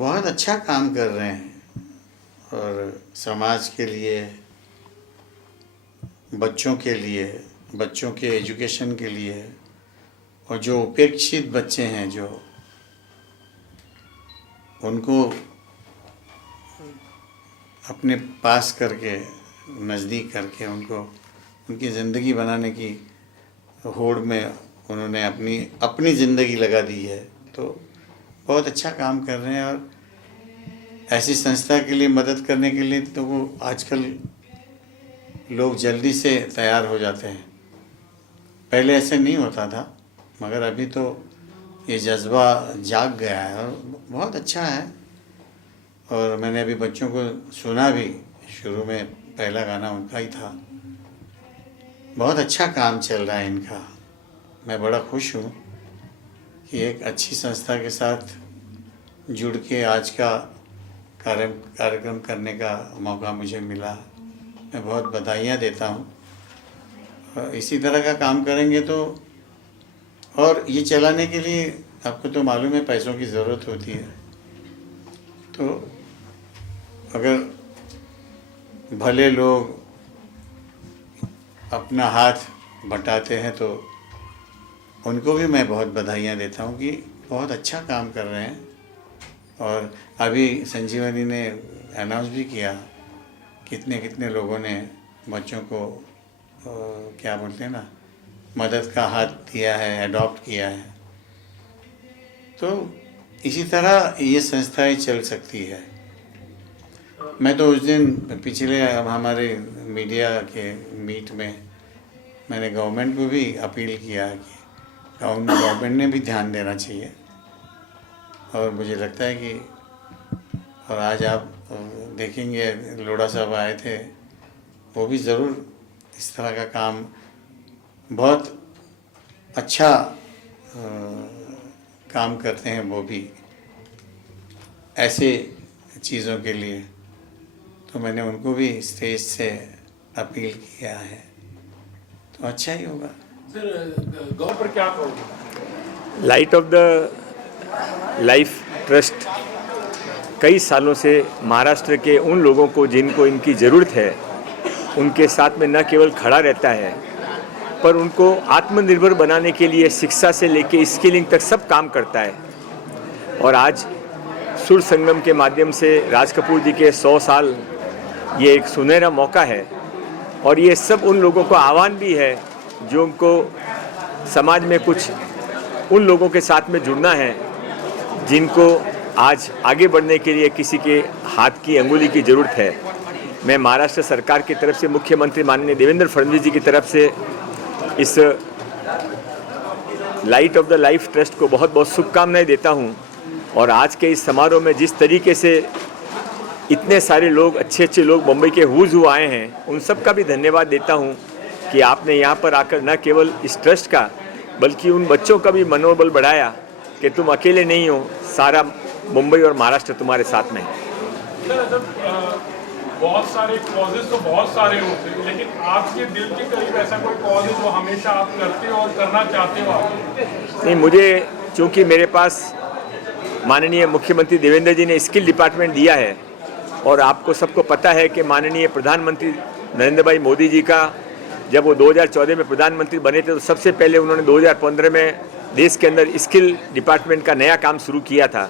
बहुत अच्छा काम कर रहे हैं और समाज के लिए, बच्चों के लिए, बच्चों के एजुकेशन के लिए, और जो उपेक्षित बच्चे हैं जो उनको अपने पास करके, नज़दीक करके उनको उनकी ज़िंदगी बनाने की होड़ में उन्होंने अपनी ज़िंदगी लगा दी है। तो बहुत अच्छा काम कर रहे हैं और ऐसी संस्था के लिए मदद करने के लिए तो वो आजकल लोग जल्दी से तैयार हो जाते हैं। पहले ऐसे नहीं होता था, मगर अभी तो ये जज्बा जाग गया है और बहुत अच्छा है। और मैंने अभी बच्चों को सुना भी, शुरू में पहला गाना उनका ही था। बहुत अच्छा काम चल रहा है इनका। मैं बड़ा खुश हूँ कि एक अच्छी संस्था के साथ जुड़ के आज का कार्यक्रम करने का मौका मुझे मिला। मैं बहुत बधाइयाँ देता हूँ। और इसी तरह का काम करेंगे तो, और ये चलाने के लिए आपको तो मालूम है पैसों की ज़रूरत होती है। तो अगर भले लोग अपना हाथ बटाते हैं तो उनको भी मैं बहुत बधाइयाँ देता हूँ कि बहुत अच्छा काम कर रहे हैं। और अभी संजीवनी ने अनाउंस भी किया, कितने कितने लोगों ने बच्चों को क्या बोलते हैं ना, मदद का हाथ दिया है, अडॉप्ट किया है। तो इसी तरह ये संस्थाएं चल सकती है। मैं तो उस दिन पिछले हमारे मीडिया के मीट में मैंने गवर्नमेंट को भी अपील किया कि गवर्नमेंट ने भी ध्यान देना चाहिए। और मुझे लगता है कि, और आज आप देखेंगे लोढ़ा साहब आए थे, वो भी ज़रूर इस तरह का काम बहुत अच्छा काम करते हैं वो भी ऐसे चीज़ों के लिए। तो मैंने उनको भी स्टेज से अपील किया है, तो अच्छा ही होगा। सर, गाँव पर क्या कहोगे? Light of the life trust कई सालों से महाराष्ट्र के उन लोगों को जिनको इनकी ज़रूरत है उनके साथ में न केवल खड़ा रहता है, पर उनको आत्मनिर्भर बनाने के लिए शिक्षा से लेके स्किलिंग तक सब काम करता है। और आज सुर संगम के माध्यम से राज कपूर जी के 100 साल, ये एक सुनहरा मौका है। और ये सब उन लोगों को आह्वान भी है जो उनको समाज में कुछ उन लोगों के साथ में जुड़ना है जिनको आज आगे बढ़ने के लिए किसी के हाथ की अंगुली की ज़रूरत है। मैं महाराष्ट्र सरकार की तरफ से, मुख्यमंत्री माननीय देवेंद्र फडणवीस जी की तरफ से इस light of the life trust को बहुत बहुत शुभकामनाएं देता हूं। और आज के इस समारोह में जिस तरीके से इतने सारे लोग, अच्छे अच्छे लोग मुंबई के हुज हु आए हैं, उन सब का भी धन्यवाद देता हूं कि आपने यहाँ पर आकर न केवल इस ट्रस्ट का बल्कि उन बच्चों का भी मनोबल बढ़ाया कि तुम अकेले नहीं हो, सारा मुंबई और महाराष्ट्र तुम्हारे साथ में है। बहुत सारे कॉजेज तो बहुत सारे होते हैं, लेकिन आपके दिल के करीब ऐसा कोई कॉज है जो हमेशा आप करते हो और करना चाहते हो आप? नहीं, मुझे चूँकि मेरे पास माननीय मुख्यमंत्री देवेंद्र जी ने स्किल डिपार्टमेंट दिया है, और आपको सबको पता है कि माननीय प्रधानमंत्री नरेंद्र भाई मोदी जी का जब वो 2014 में प्रधानमंत्री बने थे तो सबसे पहले उन्होंने 2015 में देश के अंदर स्किल डिपार्टमेंट का नया काम शुरू किया था।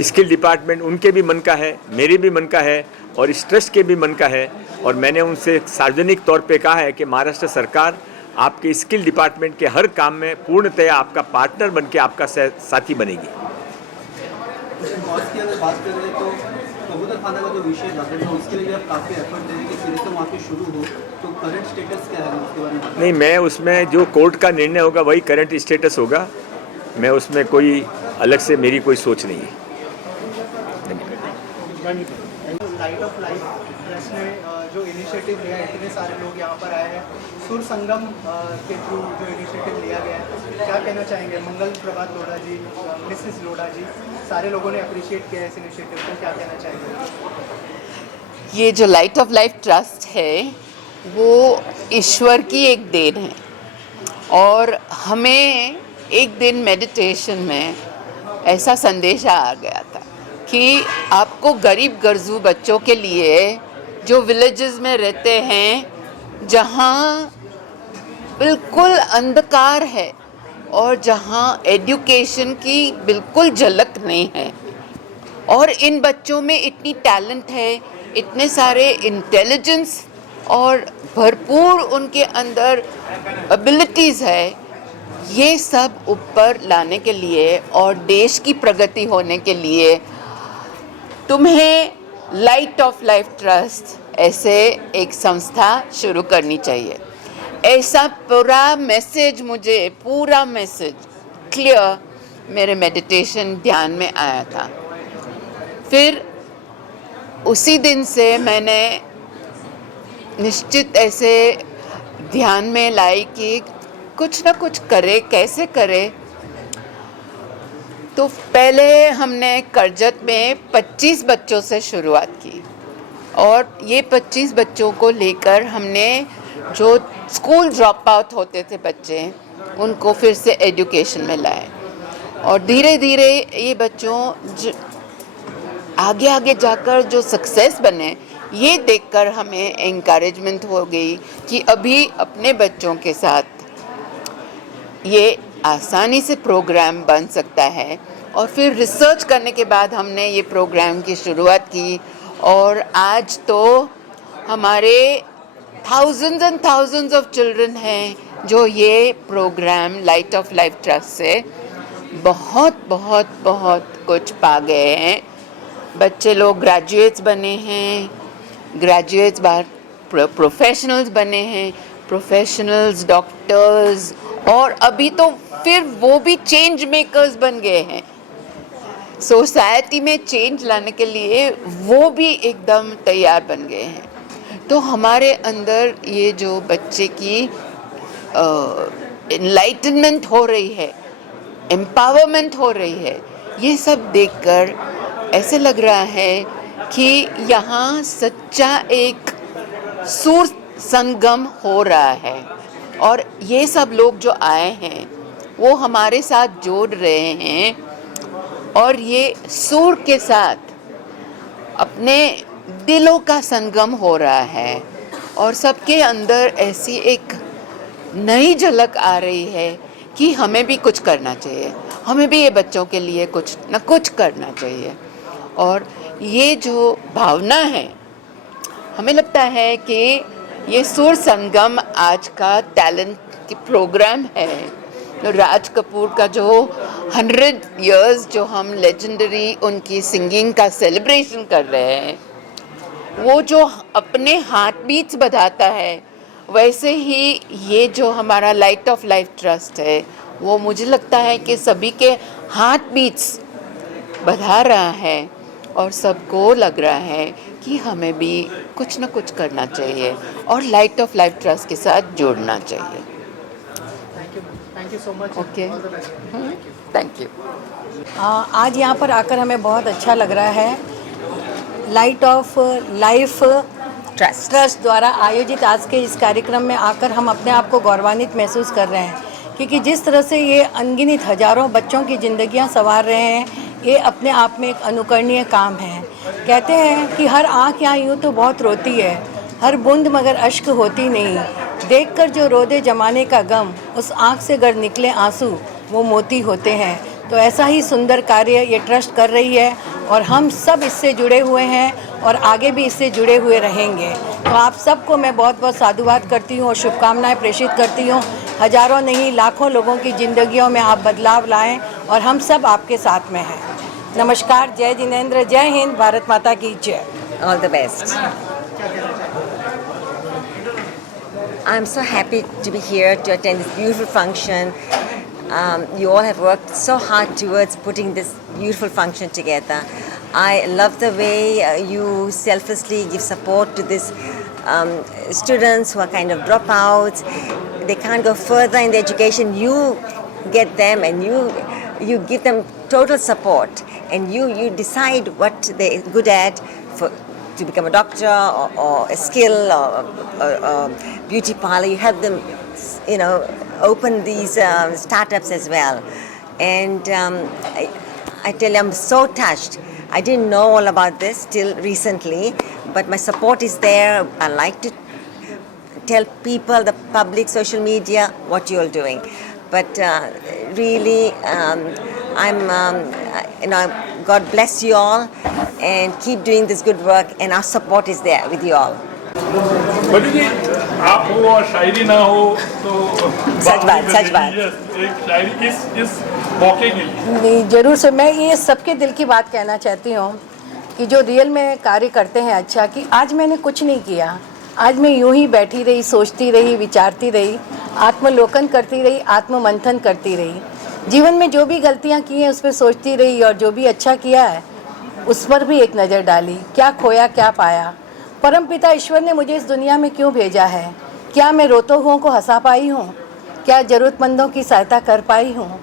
स्किल डिपार्टमेंट उनके भी मन का है, मेरे भी मन का है और इस ट्रस्ट के भी मन का है। और मैंने उनसे सार्वजनिक तौर पे कहा है कि महाराष्ट्र सरकार आपके स्किल डिपार्टमेंट के हर काम में पूर्णतया आपका पार्टनर बन के आपका साथी बनेगी। कबूतर खाना का जो विषय था उसके लिए आप काफ़ी एफर्ट दे रहे हैं कि सिरे से वहाँ पे शुरू हो, तो करंट स्टेटस क्या है उसके बारे में? नहीं, मैं उसमें जो कोर्ट का निर्णय होगा वही करंट स्टेटस होगा। मैं उसमें कोई अलग से मेरी कोई सोच नहीं है। लाइट ऑफ लाइफ ट्रस्ट ने जो इनिशिएटिव लिया है, इतने सारे लोग यहाँ पर आए हैं, सुर संगम के थ्रू जो इनिशिएटिव लिया गया है, क्या कहना चाहेंगे? मंगल प्रभात लोढ़ा जी, मिसेस लोढ़ा जी, सारे लोगों ने अप्रिशिएट किया है इस इनिशिएटिव को, क्या कहना चाहेंगे? ये जो लाइट ऑफ लाइफ ट्रस्ट है वो ईश्वर की एक देन है। और हमें एक दिन मेडिटेशन में ऐसा संदेश आ गया था कि आपको गरीब गर्जू बच्चों के लिए जो विलेजेस में रहते हैं, जहाँ बिल्कुल अंधकार है और जहाँ एजुकेशन की बिल्कुल झलक नहीं है, और इन बच्चों में इतनी टैलेंट है, इतने सारे इंटेलिजेंस और भरपूर उनके अंदर एबिलिटीज़ है, ये सब ऊपर लाने के लिए और देश की प्रगति होने के लिए तुम्हें लाइट ऑफ लाइफ ट्रस्ट ऐसे एक संस्था शुरू करनी चाहिए। ऐसा पूरा मैसेज क्लियर मेरे मेडिटेशन ध्यान में आया था। फिर उसी दिन से मैंने निश्चित ऐसे ध्यान में लाई कि कुछ ना कुछ करे, कैसे करे। तो पहले हमने करजत में 25 बच्चों से शुरुआत की और ये 25 बच्चों को लेकर हमने जो स्कूल ड्रॉप आउट होते थे बच्चे, उनको फिर से एजुकेशन में लाए और धीरे धीरे ये बच्चों आगे आगे जाकर जो सक्सेस बने, ये देखकर हमें एनकरेजमेंट हो गई कि अभी अपने बच्चों के साथ ये आसानी से प्रोग्राम बन सकता है। और फिर रिसर्च करने के बाद हमने ये प्रोग्राम की शुरुआत की और आज तो हमारे thousands and thousands of children हैं जो ये programme Light of Life Trust से बहुत बहुत बहुत कुछ पा गए हैं। बच्चे लोग ग्रेजुएट्स बने हैं, ग्रेजुएट्स बाहर प्रोफेशनल्स बने हैं, प्रोफेशनल्स डॉक्टर्स, और अभी तो फिर वो भी चेंज मेकर्स बन गए हैं। सोसाइटी में चेंज लाने के लिए वो भी एकदम तैयार बन गए हैं। तो हमारे अंदर ये जो बच्चे की एनलाइटनमेंट हो रही है, एम्पावरमेंट हो रही है, ये सब देखकर ऐसे लग रहा है कि यहाँ सच्चा एक सुर संगम हो रहा है और ये सब लोग जो आए हैं वो हमारे साथ जोड़ रहे हैं और ये सुर के साथ अपने दिलों का संगम हो रहा है और सबके अंदर ऐसी एक नई झलक आ रही है कि हमें भी कुछ करना चाहिए, हमें भी ये बच्चों के लिए कुछ न कुछ करना चाहिए। और ये जो भावना है, हमें लगता है कि ये सुर संगम आज का टैलेंट की प्रोग्राम है। तो राज कपूर का जो 100 इयर्स जो हम लेजेंडरी उनकी सिंगिंग का सेलिब्रेशन कर रहे हैं, वो जो अपने हार्ट बीट्स बढ़ाता है, वैसे ही ये जो हमारा लाइट ऑफ लाइफ ट्रस्ट है, वो मुझे लगता है कि सभी के हार्ट बीट्स बढ़ा रहा है और सबको लग रहा है कि हमें भी कुछ ना कुछ करना चाहिए और लाइट ऑफ लाइफ ट्रस्ट के साथ जुड़ना चाहिए। Thank you so much. Okay, thank you. आज यहाँ पर आकर हमें बहुत अच्छा लग रहा है। लाइट ऑफ लाइफ ट्रस्ट द्वारा आयोजित आज के इस कार्यक्रम में आकर हम अपने आप को गौरवान्वित महसूस कर रहे हैं, क्योंकि जिस तरह से ये अनगिनत हजारों बच्चों की ज़िंदगियाँ संवार रहे हैं, ये अपने आप में एक अनुकरणीय काम है। कहते हैं कि हर आँख यहाँ यूँ तो बहुत रोती है, हर बूंद मगर अश्क होती नहीं। देखकर जो रो दे जमाने का गम, उस आँख से गर निकले आंसू वो मोती होते हैं। तो ऐसा ही सुंदर कार्य ये ट्रस्ट कर रही है और हम सब इससे जुड़े हुए हैं और आगे भी इससे जुड़े हुए रहेंगे। तो आप सबको मैं बहुत बहुत साधुवाद करती हूँ और शुभकामनाएं प्रेषित करती हूँ। हजारों नहीं लाखों लोगों की ज़िंदगियों में आप बदलाव लाएं और हम सब आपके साथ में हैं। नमस्कार, जय जिनेंद्र, जय हिंद, भारत माता की जय। All the best. I'm so happy to be here to attend this beautiful function. You all have worked so hard towards putting this beautiful function together. I love the way you selflessly give support to these students who are kind of dropouts. They can't go further in the education. You get them and you give them total support, and you decide what they're good at to become a doctor or a skill or a beauty parlor. You help them, open these startups as well. And I tell you, I'm so touched I didn't know all about this till recently, but my support is there. I like to tell people, the public, social media, what you're doing. But really, God bless you all and keep doing this good work, and our support is there with you all. बड़ी जी, आप हो और शायरी ना हो तो सच बात, सच बात। एक शायरी इस मौके के लिए नहीं, जरूर से मैं ये सबके दिल की बात कहना चाहती हूँ कि जो रियल में कार्य करते हैं अच्छा, कि आज मैंने कुछ नहीं किया, आज मैं यूं ही बैठी रही, सोचती रही, विचारती रही, आत्मलोकन करती रही, आत्ममंथन करती रही, जीवन में जो भी गलतियाँ की हैं उस पर सोचती रही, और जो भी अच्छा किया है उस पर भी एक नज़र डाली, क्या खोया क्या पाया, परमपिता ईश्वर ने मुझे इस दुनिया में क्यों भेजा है, क्या मैं रोते हुओं को हंसा पाई हूँ, क्या ज़रूरतमंदों की सहायता कर पाई हूँ,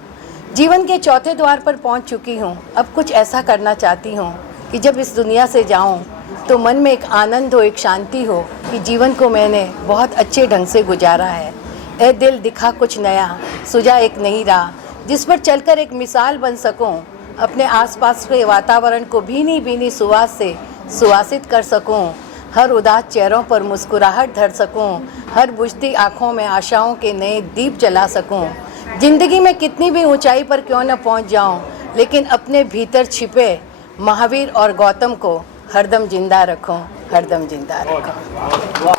जीवन के चौथे द्वार पर पहुँच चुकी हूँ। अब कुछ ऐसा करना चाहती हूँ कि जब इस दुनिया से जाऊँ तो मन में एक आनंद हो, एक शांति हो कि जीवन को मैंने बहुत अच्छे ढंग से गुजारा है। ए दिल दिखा कुछ नया, सुझा एक नई राह, जिस पर चलकर एक मिसाल बन सकूं, अपने आसपास के वातावरण को भीनी भीनी सुवास से सुवासित कर सकूं, हर उदास चेहरों पर मुस्कुराहट धर सकूं, हर बुझती आँखों में आशाओं के नए दीप जला सकूं। ज़िंदगी में कितनी भी ऊंचाई पर क्यों न पहुंच जाऊं, लेकिन अपने भीतर छिपे महावीर और गौतम को हरदम जिंदा रखूं, हरदम जिंदा रखूं।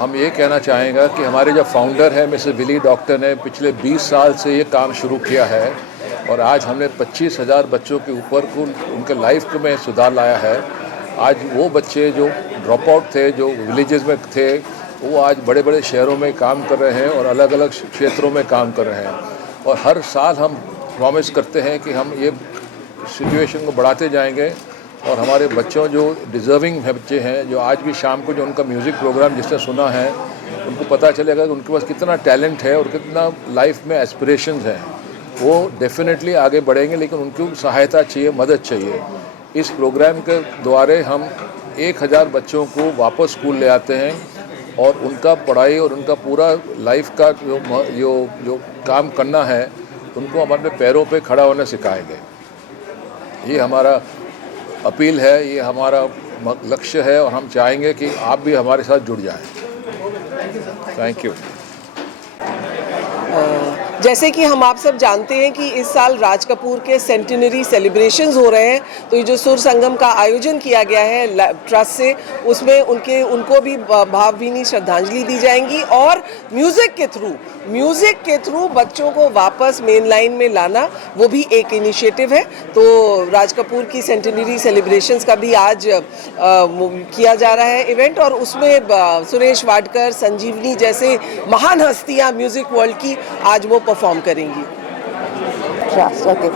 हम ये कहना चाहेंगे कि हमारे जो फाउंडर हैं मिस्टर विली डॉक्टर ने पिछले 20 साल से ये काम शुरू किया है, और आज हमने 25,000 बच्चों के ऊपर को उनके लाइफ में सुधार लाया है। आज वो बच्चे जो ड्रॉप आउट थे, जो विलेजेस में थे, वो आज बड़े बड़े शहरों में काम कर रहे हैं और अलग अलग क्षेत्रों में काम कर रहे हैं। और हर साल हम प्रॉमिस करते हैं कि हम ये सिचुएशन को बढ़ाते जाएंगे, और हमारे बच्चों जो डिज़र्विंग बच्चे हैं, जो आज भी शाम को जो उनका म्यूज़िक प्रोग्राम जिसने सुना है, उनको पता चलेगा कि उनके पास कितना टैलेंट है और कितना लाइफ में एस्पिरेशंस हैं, वो डेफिनेटली आगे बढ़ेंगे, लेकिन उनको सहायता चाहिए, मदद चाहिए। इस प्रोग्राम के द्वारा हम 1000 बच्चों को वापस स्कूल ले आते हैं, और उनका पढ़ाई और उनका पूरा लाइफ का जो काम करना है, उनको हम अपने पैरों पे खड़ा होने सिखाएंगे। ये हमारा अपील है, ये हमारा लक्ष्य है, और हम चाहेंगे कि आप भी हमारे साथ जुड़ जाएं। Thank you. जैसे कि हम आप सब जानते हैं कि इस साल राज कपूर के सेंटिनरी सेलिब्रेशंस हो रहे हैं, तो ये जो सुर संगम का आयोजन किया गया है ट्रस्ट से, उसमें उनको भी भावभीनी श्रद्धांजलि दी जाएंगी, और म्यूज़िक के थ्रू बच्चों को वापस मेन लाइन में लाना, वो भी एक इनिशिएटिव है। तो राज कपूर की सेंटिनरी सेलिब्रेशंस का भी आज किया जा रहा है इवेंट, और उसमें सुरेश वाडकर, संजीवनी जैसे महान हस्तियाँ म्यूज़िक वर्ल्ड की आज वो परफॉर्म करेंगी। Okay.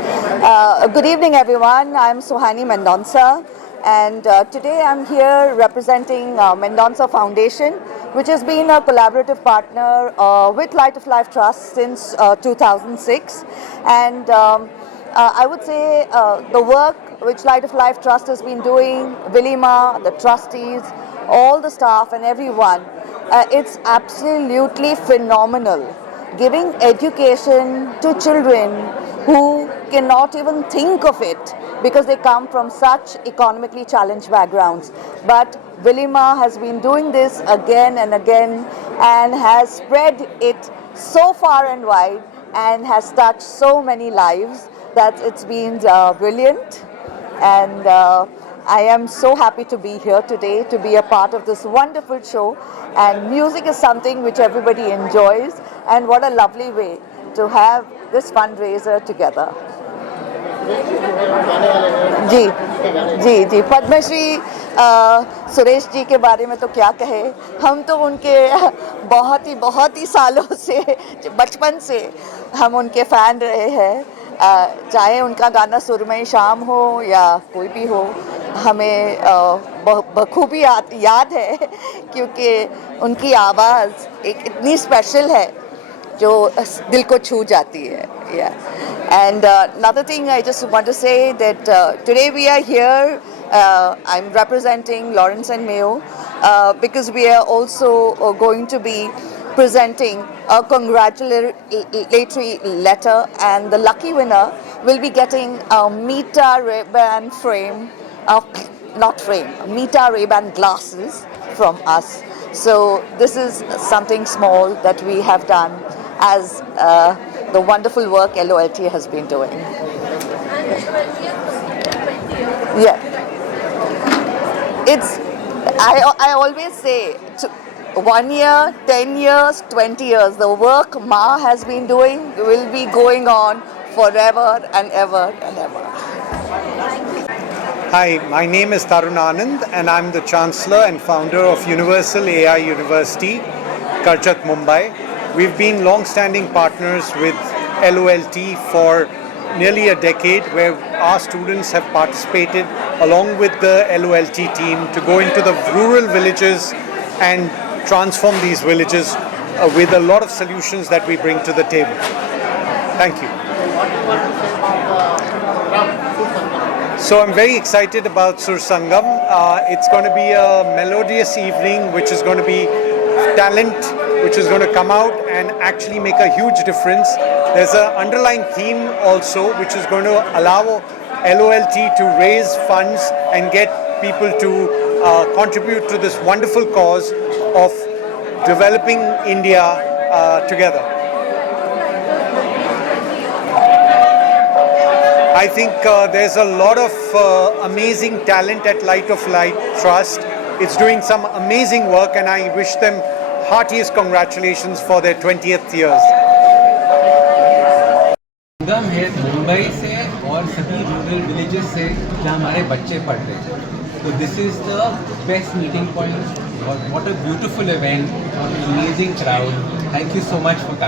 Good evening, everyone. I'm Suhani Mendonca, and today I'm here representing Mendonca Foundation, which has been a collaborative partner with Light of Life Trust since 2006. And I would say the work which Light of Life Trust has been doing, Vilima, the trustees, all the staff and everyone, it's absolutely phenomenal. Giving education to children who cannot even think of it because they come from such economically challenged backgrounds. But Vilima has been doing this again and again and has spread it so far and wide and has touched so many lives that it's been brilliant. And I am so happy to be here today, to be a part of this wonderful show. And music is something which everybody enjoys, and what a lovely way to have this fundraiser together. जी जी जी पद्मश्री सुरेश जी के बारे में तो क्या कहे, हम तो उनके बहुत ही सालों से, बचपन से हम उनके फ़ैन रहे हैं। चाहे उनका गाना सुरमई शाम हो या कोई भी हो, हमें बखूबी याद है, क्योंकि उनकी आवाज़ एक इतनी स्पेशल है जो दिल को छू जाती है। And another thing I just want to say that today we are here, I'm representing Lawrence and Mayo because we are also going to be presenting a congratulatory letter, and the lucky winner will be getting a Meta Ray-Ban frame, not frame, Meta Ray-Ban glasses from us. So this is something small that we have done as the wonderful work LOLT has been doing. Yeah. I always say, 1 year, 10 years, 20 years, the work Ma has been doing will be going on forever and ever and ever. Hi, my name is Tarun Anand and I'm the Chancellor and founder of Universal AI University, Karjat, Mumbai. We've been long-standing partners with LOLT for nearly a decade, where our students have participated along with the LOLT team to go into the rural villages and transform these villages with a lot of solutions that we bring to the table. Thank you. So I'm very excited about Sur Sangam. It's going to be a melodious evening, which is going to be talent, which is going to come out and actually make a huge difference. There's an underlying theme also, which is going to allow LOLT to raise funds and get people to contribute to this wonderful cause of developing India together. I think there's a lot of amazing talent at Light of Light Trust. It's doing some amazing work and I wish them heartiest congratulations for their 20th years. संगम है मुंबई से और सभी rural villages से जहाँ हमारे बच्चे पढ़ रहे हैं. तो this is the best meeting point. What a beautiful event, amazing crowd. Thank you so much for